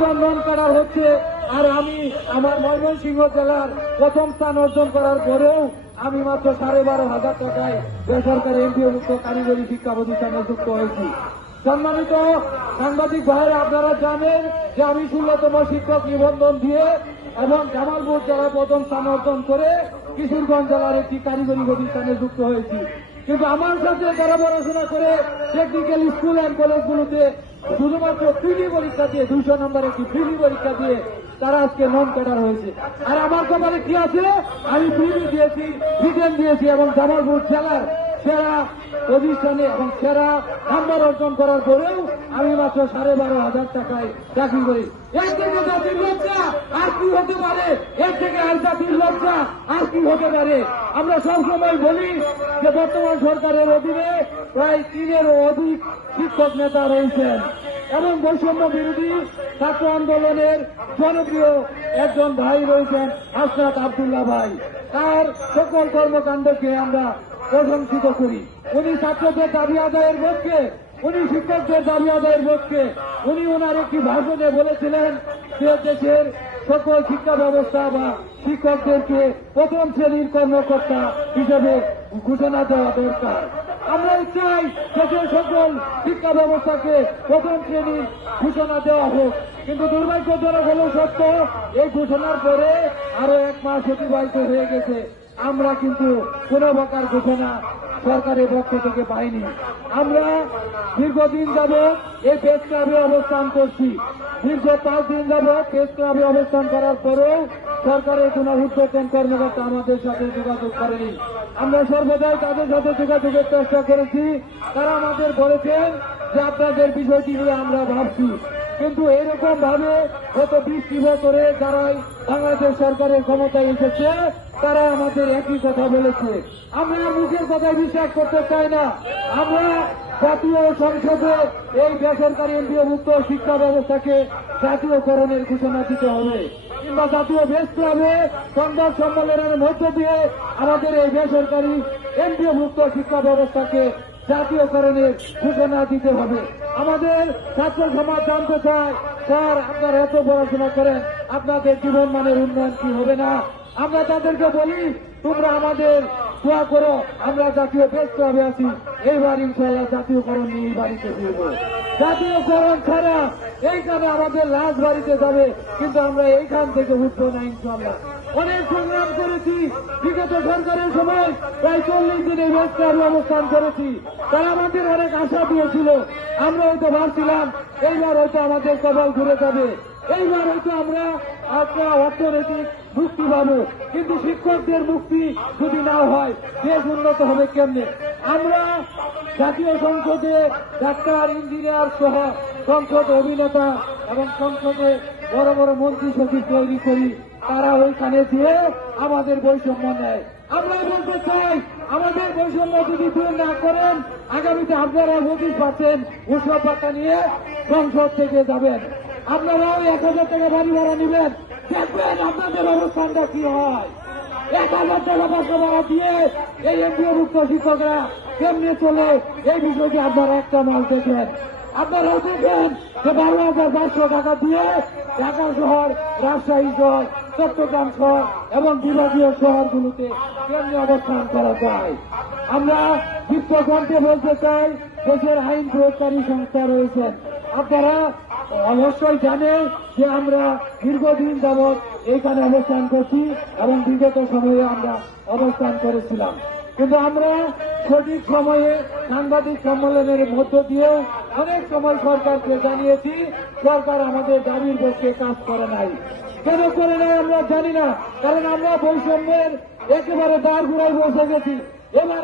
নন কাটার হচ্ছে, আর আমি আমার ময়মনসিংহ জেলার প্রথম স্থান অর্জন করার পরেও আমি মাত্র সাড়ে বারো হাজার টাকায় বেসরকারি এমপিওভুক্ত কারিগরি শিক্ষা প্রতিষ্ঠানে যুক্ত হয়েছি। সম্মানিত সাংবাদিক ভাইরা আপনারা জানেন যে আমি ষোলতম শিক্ষক নিবন্ধন দিয়ে এবং জামালপুর জেলায় প্রথম স্থান অর্জন করে কিশোরগঞ্জ জেলার একটি কারিগরি প্রতিষ্ঠানে যুক্ত হয়েছি। কিন্তু আমার সাথে যারা পড়াশোনা করে টেকনিক্যাল স্কুল অ্যান্ড কলেজগুলোতে শুধুমাত্র ফ্রিলি পরীক্ষা দিয়ে, দুইশো নম্বরের একটি ফ্রিলি পরীক্ষা দিয়ে তারা আজকে নন ক্যাডার হয়েছে। আর আমার কপালে কি আছে? আমি ফ্রিলি দিয়েছি রিটার্ন দিয়েছি এবং জামালপুর জেলার সেরা প্রতিষ্ঠানে এবং সেরা নাম্বার অর্জন করার পরেও আমি মাত্র সাড়ে বারো হাজার টাকায় চাকরি করি। এর থেকে জাতির লজ্জা আর কি হতে পারে? এর থেকে আর জাতির লজ্জা আর কি হতে পারে? আমরা সবসময় বলি যে বর্তমান সরকারের অধীনে প্রায় তিনেরও অধিক শিক্ষক নেতা রয়েছেন এবং বৈষম্য বিরোধী ছাত্র আন্দোলনের জনপ্রিয় একজন ভাই রয়েছেন হাসনাত আবদুল্লাহ ভাই। তার সকল কর্মকাণ্ডকে আমরা প্রশংসিত করি। উনি ছাত্রদের দাবি আদায়ের পক্ষে, উনি শিক্ষকদের দাবি আদায়ের পক্ষে। উনি ওনার একটি ভাষণে বলেছিলেন যে দেশের সকল শিক্ষা ব্যবস্থা বা শিক্ষকদেরকে প্রথম শ্রেণির কর্মকর্তা হিসেবে ঘোষণা দেওয়া দরকার। আমরা চাই দেশের সকল শিক্ষা ব্যবস্থাকে প্রথম শ্রেণির ঘোষণা দেওয়া হোক। কিন্তু দুর্ভাগ্যজনক হল সত্য, এই ঘোষণার পরে আরও এক মাস অতিবাহিত হয়ে গেছে। আমরা কিন্তু কোন প্রকার ঘোষণা সরকারের পক্ষ থেকে পাইনি। আমরা দীর্ঘদিন যাব এই প্রেস ক্লাবে অবস্থান করছি। দীর্ঘ পাঁচ দিন যাব প্রেস ক্লাবে অবস্থান করার পরেও সরকারের কোন উদ্যোতন কর্মকর্তা আমাদের সাথে যোগাযোগ করেনি। আমরা সর্বদাই তাদের সাথে যোগাযোগের চেষ্টা করেছি। তারা আমাদের বলেছেন যে আপনাদের বিষয়টি নিয়ে আমরা ভাবছি। কিন্তু এরকম ভাবে গত বিশ বছরে যারাই বাংলাদেশ সরকারের ক্ষমতায় এসেছে, তারা আমাদের একই কথা বলেছে। আমরা মুখের কথায় বিশ্বাস করতে চাই না। আমরা জাতীয় সংসদে এই বেসরকারি এমপিওভুক্ত শিক্ষা ব্যবস্থাকে জাতীয়করণের ঘোষণা দিতে হবে। কিংবা জাতীয় বেশ ক্লাবে সংবাদ সম্মেলনের মধ্য দিয়ে আমাদের এই বেসরকারি এমপিওভুক্ত শিক্ষা ব্যবস্থাকে জাতীয়করণের ঘোষণা দিতে হবে। আমাদের ছাত্র সমাজ জানতে চায়, স্যার, আপনারা এত পড়াশোনা করেন, আপনাদের জীবন মানের উন্নয়ন কি হবে না? আমরা তাদেরকে বলি, তোমরা আমাদের দোয়া করো, আমরা জাতীয় বেশ ক্লাবে আছি এইবার ইনশাল্লাহ জাতীয়করণ নিয়ে বাড়িতে ফিরব। জাতীয়করণ ছাড়া এইখানে আমাদের লাশ বাড়িতে যাবে, কিন্তু আমরা এইখান থেকে উঠবো না ইনশাল্লাহ অনেক সংগ্রাম করেছি। বিগত সরকারের সময় প্রায় চল্লিশ দিনে বেশ ক্লাবে অবস্থান করেছি। তারা আমাদের অনেক আশা দিয়েছিল। আমরা হয়তো ভাবছিলাম, এইবার হয়তো আমাদের কপাল ঘুরে যাবে। এইবার হয়তো আমরা একটা অর্থনৈতিক মুক্তি পাবো। কিন্তু শিক্ষকদের মুক্তি যদি না হয়, দেশ উন্নত হবে কেমনে? আমরা জাতীয় সংসদে ডাক্তার, ইঞ্জিনিয়ার সহ সংসদ অভিনেতা এবং সংসদে বড় বড় মন্ত্রী সচিব তৈরি করি। তারা ওইখানে দিয়ে আমাদের বৈষম্য নেয়। আমরা বলতে চাই, আমাদের বৈষম্য যদি দূর না করেন, আগামীতে আপনারা নোটিশ পাচ্ছেন উৎসব পাতা নিয়ে সংসদ থেকে যাবেন। আপনারাও এক হাজার টাকা বাড়ি ভাড়া নেবেন। দেখবেন আপনাদের অবস্থানটা কি হয়। এক হাজার টাকা বাসা ভাড়া দিয়ে এই এমপিওভুক্ত শিক্ষকরা কেমনে চলে? এই বিষয়টি আপনারা একটা মাল দেখবেন। আপনারাও দেখবেন যে বারো হাজার পাঁচশো টাকা দিয়ে ঢাকা শহর রাজশাহী শহর চট্টগ্রাম শহর এবং বিভাগীয় শহরগুলোতে কেমনি অবস্থান করা যায়। আমরা বিপ্লবকে বলতে চাই, দেশের আইন প্রয়োগকারী সংস্থা রয়েছেন আপনারা অবশ্যই জানেন যে আমরা দীর্ঘদিন যাবৎ এইখানে অবস্থান করছি এবং বিগত সময়ে আমরা অবস্থান করেছিলাম। কিন্তু আমরা সঠিক সময়ে, সাংবাদিক সম্মেলনের মধ্য দিয়ে অনেক সময় সরকারকে জানিয়েছি, সরকার আমাদের দাবির পক্ষে কাজ করে নাই। কেন করে নাই আমরা জানি না, কারণ আমরা বৈষম্যের একেবারে দাঁড় ঘুরাই বসে গেছি। এবার